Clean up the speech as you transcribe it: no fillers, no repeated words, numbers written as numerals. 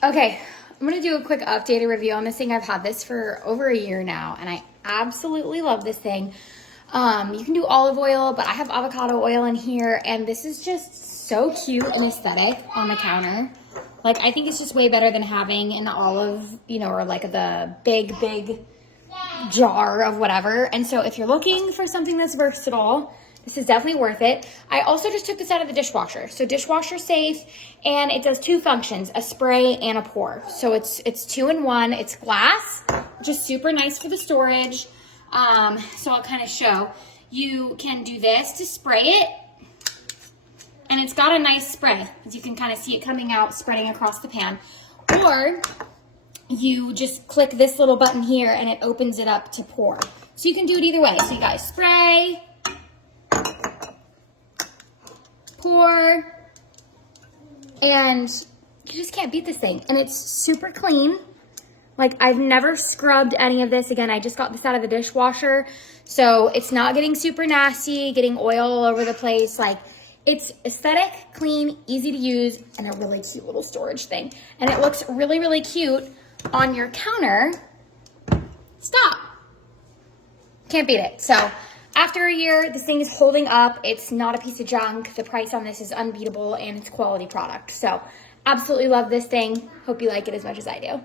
Okay, I'm gonna do a quick updated review on this thing. I've had this for over a year now, and I absolutely love this thing. You can do olive oil, but I have avocado oil in here, and this is just so cute and aesthetic on the counter. Like, I think it's just way better than having an olive, you know, or like the big jar of whatever. And so if you're looking for something that's versatile, this is definitely worth it. I also just took this out of the dishwasher. So dishwasher safe, and it does two functions, a spray and a pour. So it's 2-in-1. It's glass, which is super nice for the storage. So I'll kind of show. You can do this to spray it, and it's got a nice spray, as you can kind of see it coming out, spreading across the pan. Or you just click this little button here, and it opens it up to pour. So you can do it either way. So you guys spray, pour, and you just can't beat this thing. And it's super clean. Like, I've never scrubbed any of this. Again, I just got this out of the dishwasher, so it's not getting super nasty, getting oil all over the place. Like, it's aesthetic, clean, easy to use, and a really cute little storage thing. And it looks really, really cute on your counter. Stop. Can't beat it. So after a year, this thing is holding up. It's not a piece of junk. The price on this is unbeatable, and it's quality product. So absolutely love this thing. Hope you like it as much as I do.